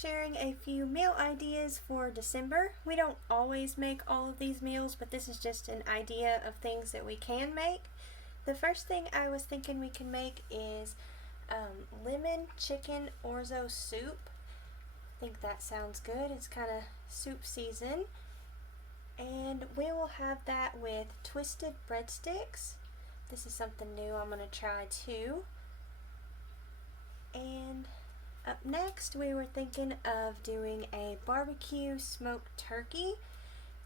sharing a few meal ideas for December. We don't always make all of these meals, but this is just an idea of things that we can make. The first thing I was thinking we can make is lemon chicken orzo soup. I think that sounds good. It's kind of soup season. And we will have that with twisted breadsticks. This is something new I'm going to try too. And up next, we were thinking of doing a barbecue smoked turkey.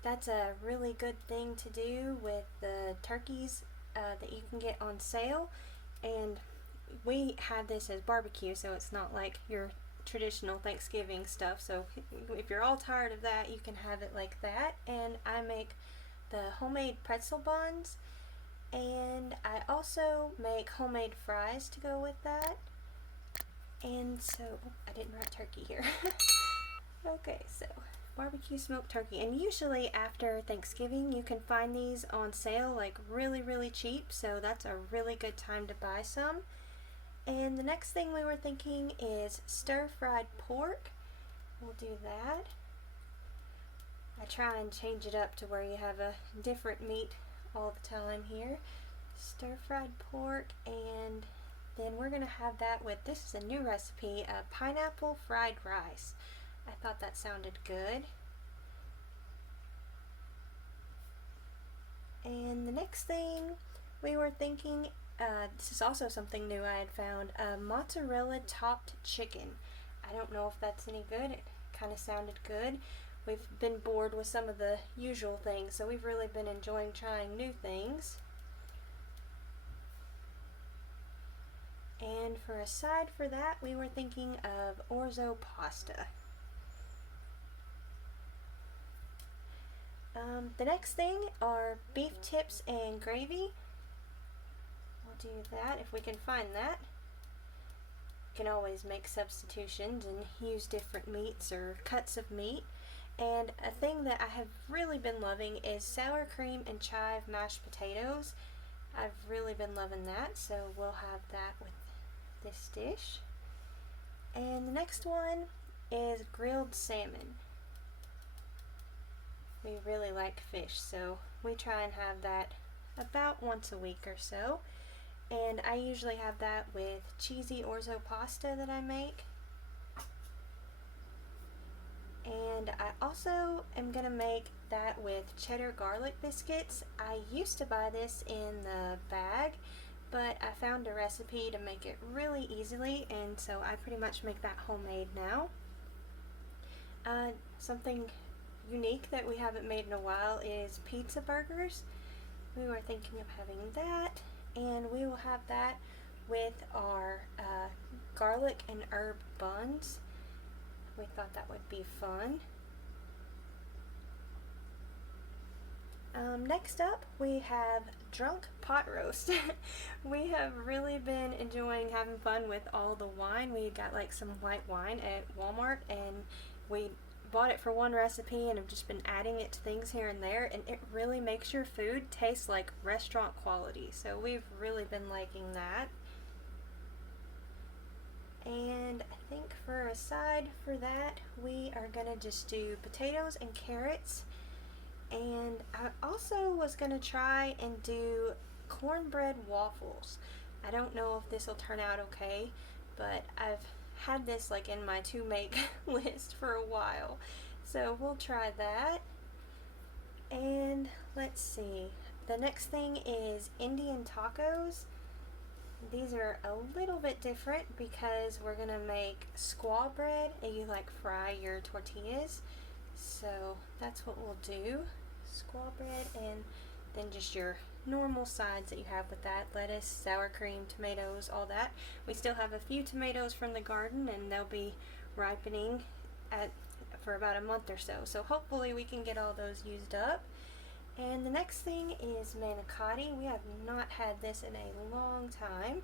That's a really good thing to do with the turkeys that you can get on sale. And we have this as barbecue, so it's not like your traditional Thanksgiving stuff. So if you're all tired of that, you can have it like that. And I make the homemade pretzel buns, and I also make homemade fries to go with that. And so, I didn't write turkey here. Okay, so barbecue smoked turkey. And usually after Thanksgiving, you can find these on sale like really cheap. So that's a really good time to buy some. And the next thing we were thinking is stir-fried pork. We'll do that. I try and change it up to where you have a different meat all the time here. Stir-fried pork, and then we're going to have that with, this is a new recipe, pineapple fried rice. I thought that sounded good. And the next thing we were thinking, this is also something new I had found, mozzarella topped chicken. I don't know if that's any good. It kind of sounded good. We've been bored with some of the usual things, so we've really been enjoying trying new things. And for a side for that, we were thinking of orzo pasta. The next thing are beef tips and gravy. We'll do that if we can find that. You can always make substitutions and use different meats or cuts of meat. And a thing that I have really been loving is sour cream and chive mashed potatoes. I've really been loving that, so we'll have that with this dish. And the next one is grilled salmon. We really like fish, so we try and have that about once a week or so. And I usually have that with cheesy orzo pasta that I make. And I also am going to make that with cheddar garlic biscuits. I used to buy this in the bag, but I found a recipe to make it really easily, and so I pretty much make that homemade now. Something unique that we haven't made in a while is pizza burgers. We were thinking of having that, and we will have that with our garlic and herb buns. We thought that would be fun. Next up, we have drunk pot roast. We have really been enjoying having fun with all the wine. We got like some white wine at Walmart, and we bought it for one recipe and have just been adding it to things here and there, and it really makes your food taste like restaurant quality. So we've really been liking that. And I think for a side for that, we are gonna just do potatoes and carrots. And I also was gonna try and do cornbread waffles. I don't know if this will turn out okay, but I've had this like in my to make list for a while, so we'll try that. And let's see, the next thing is Indian tacos. These are a little bit different because we're gonna make squaw bread and you like fry your tortillas, so that's what we'll do. Squaw bread, and then just your normal sides that you have with that: lettuce, sour cream, tomatoes, all that. We still have a few tomatoes from the garden, and they'll be ripening for about a month or so, so hopefully we can get all those used up. And the next thing is manicotti. We have not had this in a long time,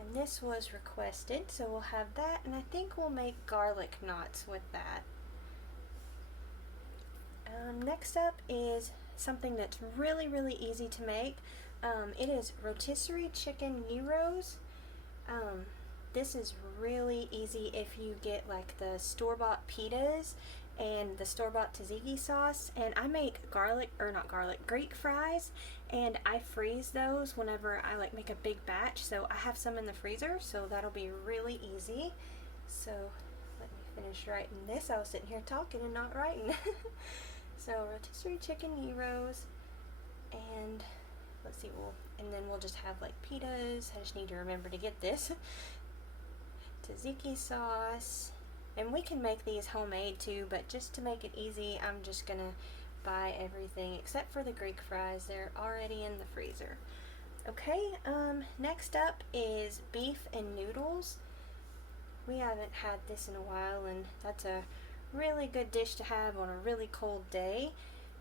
and this was requested, so we'll have that, and I think we'll make garlic knots with that. Next up is something that's really easy to make. It is rotisserie chicken gyros. This is really easy if you get like the store-bought pitas and the store-bought tzatziki sauce. And I make Greek fries, and I freeze those whenever I like make a big batch, so I have some in the freezer, so that'll be really easy. So let me finish writing this. I was sitting here talking and not writing. So rotisserie chicken gyros, and let's see, and then we'll just have like pitas. I just need to remember to get this. Tzatziki sauce, and we can make these homemade too, but just to make it easy, I'm just gonna buy everything except for the Greek fries. They're already in the freezer. Okay, next up is beef and noodles. We haven't had this in a while, and that's a really good dish to have on a really cold day.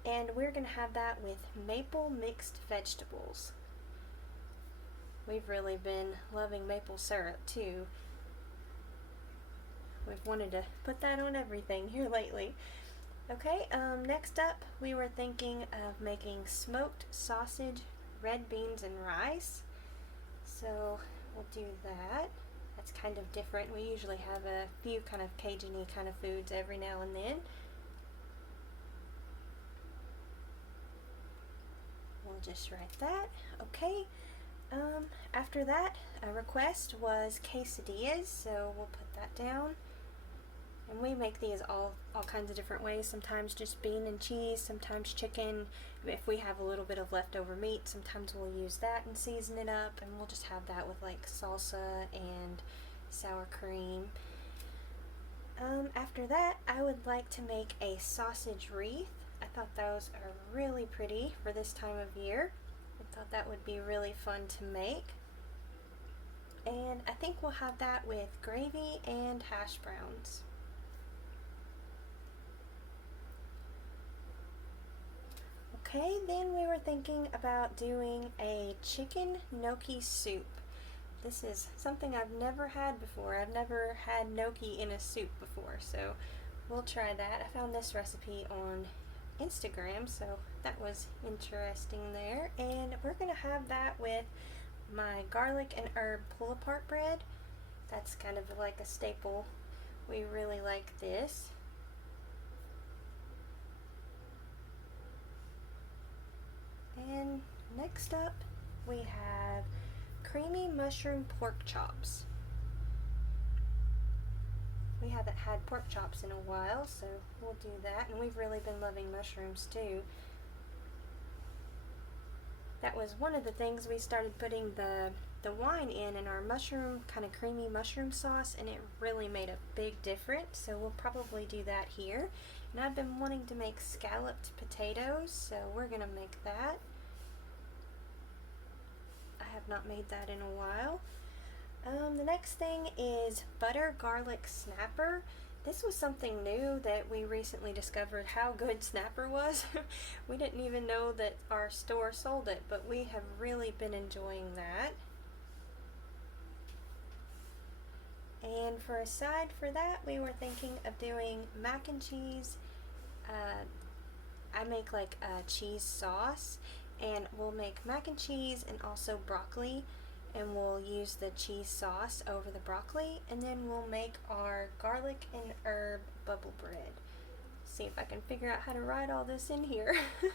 And we're gonna have that with maple mixed vegetables. We've really been loving maple syrup too. We've wanted to put that on everything here lately. Okay, next up we were thinking of making smoked sausage, red beans, and rice. So we'll do that. That's kind of different. We usually have a few kind of Cajun-y kind of foods every now and then. We'll just write that. Okay. After that, a request was quesadillas, so we'll put that down. And we make these all kinds of different ways. Sometimes just bean and cheese, sometimes chicken. If we have a little bit of leftover meat, sometimes we'll use that and season it up, and we'll just have that with like salsa and sour cream. After that, I would like to make a sausage wreath. I thought those are really pretty for this time of year. I thought that would be really fun to make. And I think we'll have that with gravy and hash browns. Okay, then we were thinking about doing a chicken gnocchi soup. This is something I've never had before. I've never had gnocchi in a soup before, so we'll try that. I found this recipe on Instagram, so that was interesting there. And we're gonna have that with my garlic and herb pull-apart bread. That's kind of like a staple. We really like this. And next up, we have creamy mushroom pork chops. We haven't had pork chops in a while, so we'll do that. And we've really been loving mushrooms too. That was one of the things we started putting the wine in our mushroom, kind of creamy mushroom sauce, and it really made a big difference. So we'll probably do that here. And I've been wanting to make scalloped potatoes, so we're gonna make that. I have not made that in a while. The next thing is butter garlic snapper. This was something new that we recently discovered how good snapper was. We didn't even know that our store sold it, but we have really been enjoying that. And for a side for that, we were thinking of doing mac and cheese. I make like a cheese sauce, and we'll make mac and cheese and also broccoli, and we'll use the cheese sauce over the broccoli, and then we'll make our garlic and herb bubble bread. See if I can figure out how to write all this in here. I'll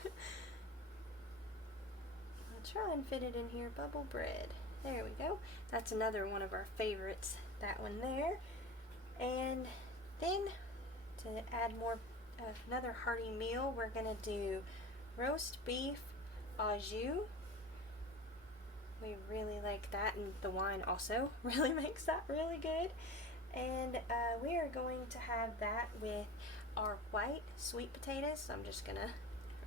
try and fit it in here. Bubble bread. There we go. That's another one of our favorites, that one there. And then to add more another hearty meal, we're gonna do roast beef au jus. We really like that, and the wine also really makes that really good. And we are going to have that with our white sweet potatoes. So I'm just gonna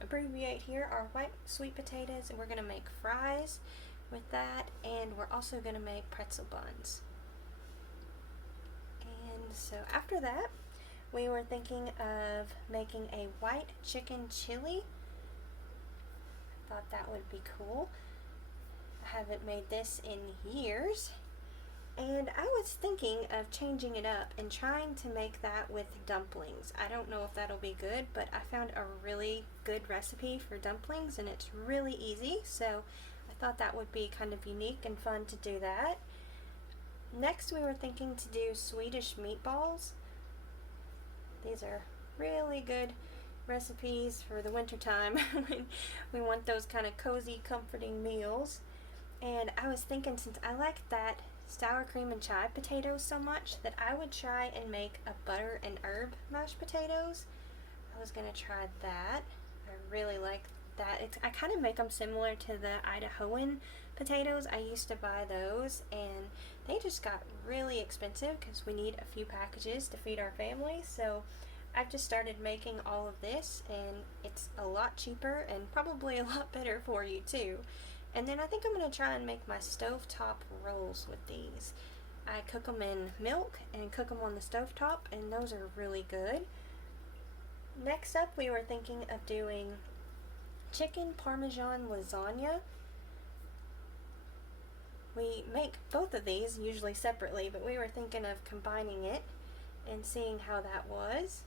abbreviate here, our white sweet potatoes, and we're gonna make fries with that, and we're also gonna make pretzel buns. And so after that, we were thinking of making a white chicken chili. I thought that would be cool. I haven't made this in years, and I was thinking of changing it up and trying to make that with dumplings. I don't know if that'll be good, but I found a really good recipe for dumplings, and it's really easy, so I thought that would be kind of unique and fun to do that. Next we were thinking to do Swedish meatballs. These are really good recipes for the winter time when we want those kind of cozy, comforting meals. And I was thinking, since I like that sour cream and chive potatoes so much, that I would try and make a butter and herb mashed potatoes. I was gonna try that. I really like that. I kind of make them similar to the Idahoan potatoes. I used to buy those and they just got really expensive because we need a few packages to feed our family. So I've just started making all of this, and it's a lot cheaper and probably a lot better for you too. And then I think I'm going to try and make my stovetop rolls with these. I cook them in milk and cook them on the stovetop, and those are really good. Next up, we were thinking of doing chicken parmesan lasagna. We make both of these usually separately, but we were thinking of combining it and seeing how that was.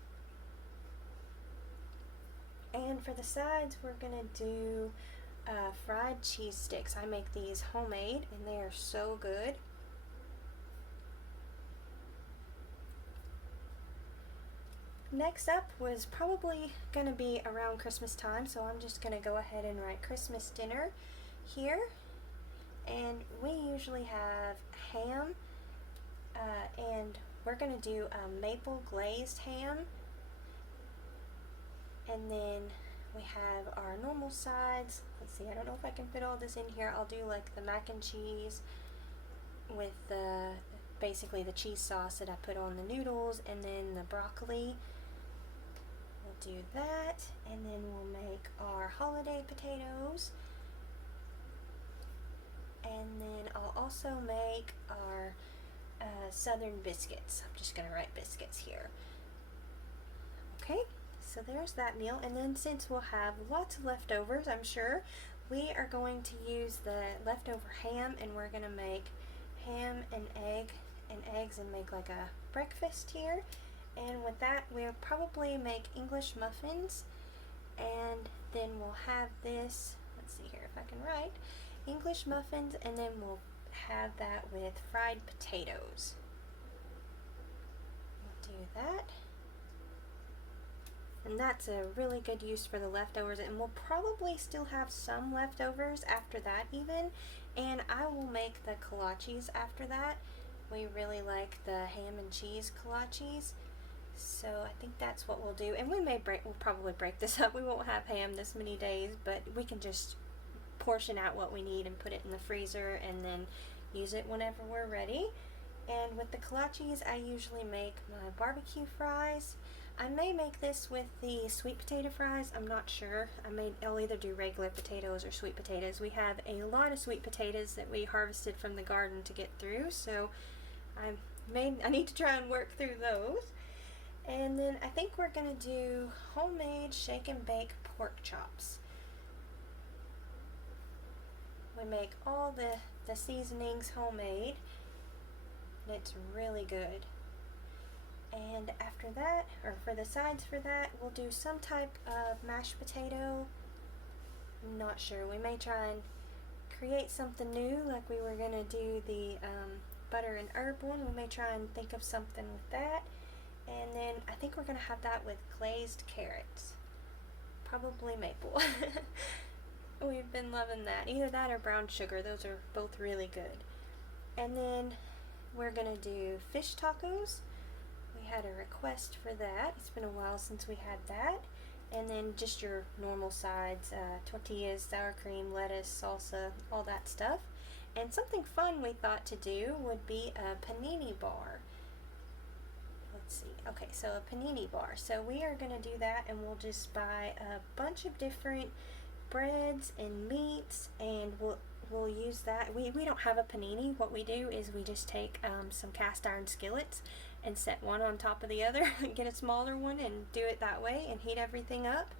And for the sides, we're going to do fried cheese sticks. I make these homemade and they are so good. Next up was probably going to be around Christmas time, so I'm just going to go ahead and write Christmas dinner here. And we usually have ham, and we're going to do a maple glazed ham. And then we have our normal sides. Let's see, I don't know if I can fit all this in here. I'll do like the mac and cheese with basically the cheese sauce that I put on the noodles, and then the broccoli. We'll do that, and then we'll make our holiday potatoes. And then I'll also make our southern biscuits. I'm just going to write biscuits here. Okay. So there's that meal, and then since we'll have lots of leftovers, I'm sure, we are going to use the leftover ham, and we're going to make ham and eggs and make like a breakfast here. And with that, we'll probably make English muffins, and then we'll have this, let's see here if I can write, English muffins, and then we'll have that with fried potatoes. We'll do that. And that's a really good use for the leftovers, and we'll probably still have some leftovers after that even, and I will make the kolaches after that. We really like the ham and cheese kolaches, so I think that's what we'll do. And we'll probably break this up. We won't have ham this many days, but we can just portion out what we need and put it in the freezer and then use it whenever we're ready. And with the kolaches, I usually make my barbecue fries. I may make this with the sweet potato fries. I'm not sure. I'll either do regular potatoes or sweet potatoes. We have a lot of sweet potatoes that we harvested from the garden to get through, so I need to try and work through those. And then I think we're gonna do homemade shake and bake pork chops. We make all the seasonings homemade, and it's really good. And after that, or for the sides for that, we'll do some type of mashed potato. I'm not sure. We may try and create something new, like we were going to do the butter and herb one. We may try and think of something with that. And then I think we're going to have that with glazed carrots. Probably maple. We've been loving that. Either that or brown sugar. Those are both really good. And then we're going to do fish tacos. We had a request for that. It's been a while since we had that. And then just your normal sides, tortillas, sour cream, lettuce, salsa, all that stuff. And something fun we thought to do would be a panini bar. Let's see. Okay, so a panini bar. So we are going to do that, and we'll just buy a bunch of different breads and meats, and we'll use that. We don't have a panini. What we do is we just take some cast iron skillets and set one on top of the other, get a smaller one and do it that way and heat everything up,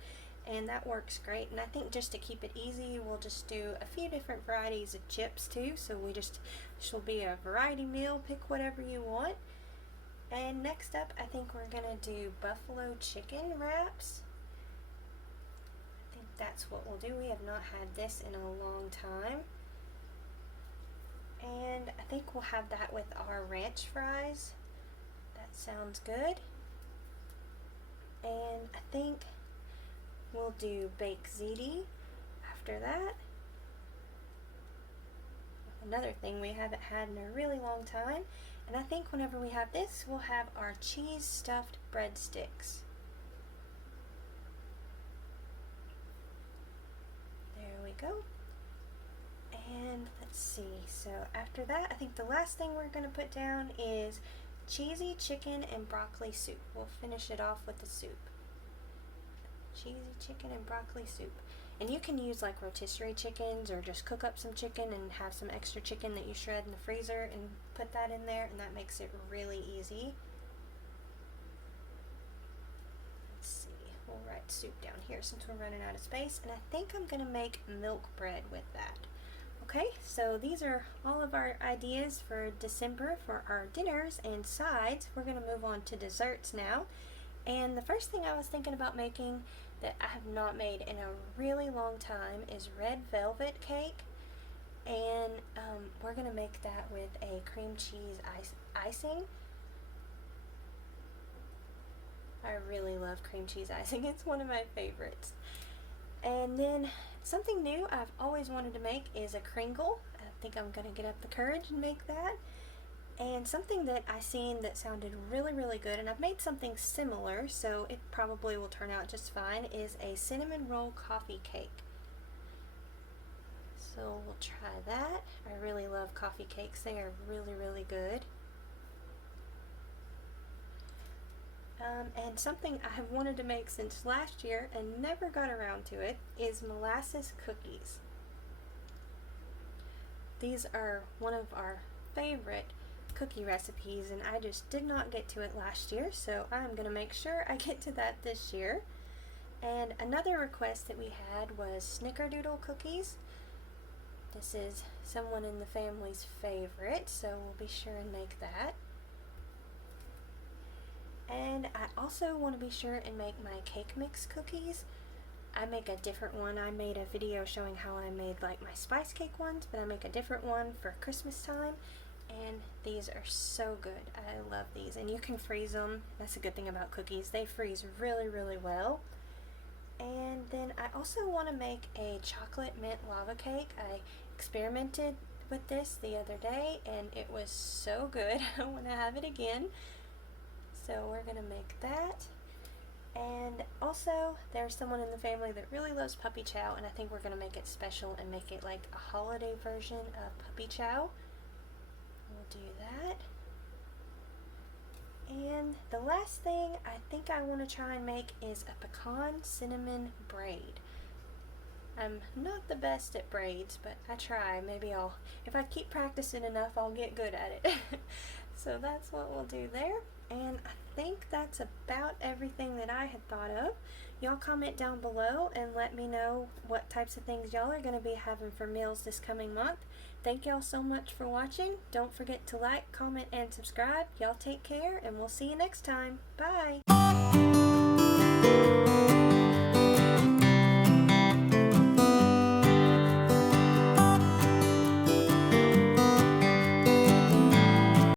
and that works great. And I think just to keep it easy, we'll just do a few different varieties of chips too, so this will be a variety meal. Pick whatever you want. And next up, I think we're gonna do buffalo chicken wraps. I think that's what we'll do. We have not had this in a long time. And I think we'll have that with our ranch fries. That sounds good. And I think we'll do baked ziti after that. Another thing we haven't had in a really long time. And I think whenever we have this, we'll have our cheese stuffed breadsticks. There we go. And let's see, so after that, I think the last thing we're going to put down is cheesy chicken and broccoli soup. We'll finish it off with the soup. Cheesy chicken and broccoli soup. And you can use like rotisserie chickens or just cook up some chicken and have some extra chicken that you shred in the freezer and put that in there, and that makes it really easy. Let's see, we'll write soup down here since we're running out of space, and I think I'm going to make milk bread with that. Okay, so these are all of our ideas for December for our dinners and sides. We're going to move on to desserts now. And the first thing I was thinking about making that I have not made in a really long time is red velvet cake. And we're going to make that with a cream cheese icing. I really love cream cheese icing. It's one of my favorites. And then something new I've always wanted to make is a kringle. I think I'm going to get up the courage and make that. And something that I seen that sounded really, really good, and I've made something similar, so it probably will turn out just fine, is a cinnamon roll coffee cake. So we'll try that. I really love coffee cakes. They are really, really good. And something I have wanted to make since last year and never got around to it is molasses cookies. These are one of our favorite cookie recipes, and I just did not get to it last year, so I'm going to make sure I get to that this year. And another request that we had was snickerdoodle cookies. This is someone in the family's favorite, so we'll be sure and make that. And I also want to be sure and make my cake mix cookies. I make a different one. I made a video showing how I made like my spice cake ones, but I make a different one for Christmas time. And these are so good. I love these. And you can freeze them. That's a good thing about cookies. They freeze really, really well. And then I also want to make a chocolate mint lava cake. I experimented with this the other day and it was so good. I want to have it again. So we're going to make that. And also there's someone in the family that really loves puppy chow, and I think we're going to make it special and make it like a holiday version of puppy chow. We'll do that. And the last thing I think I want to try and make is a pecan cinnamon braid. I'm not the best at braids, but I try. Maybe if I keep practicing enough, I'll get good at it. So that's what we'll do there. And I think that's about everything that I had thought of. Y'all comment down below and let me know what types of things y'all are going to be having for meals this coming month. Thank y'all so much for watching. Don't forget to like, comment, and subscribe. Y'all take care, and we'll see you next time. Bye!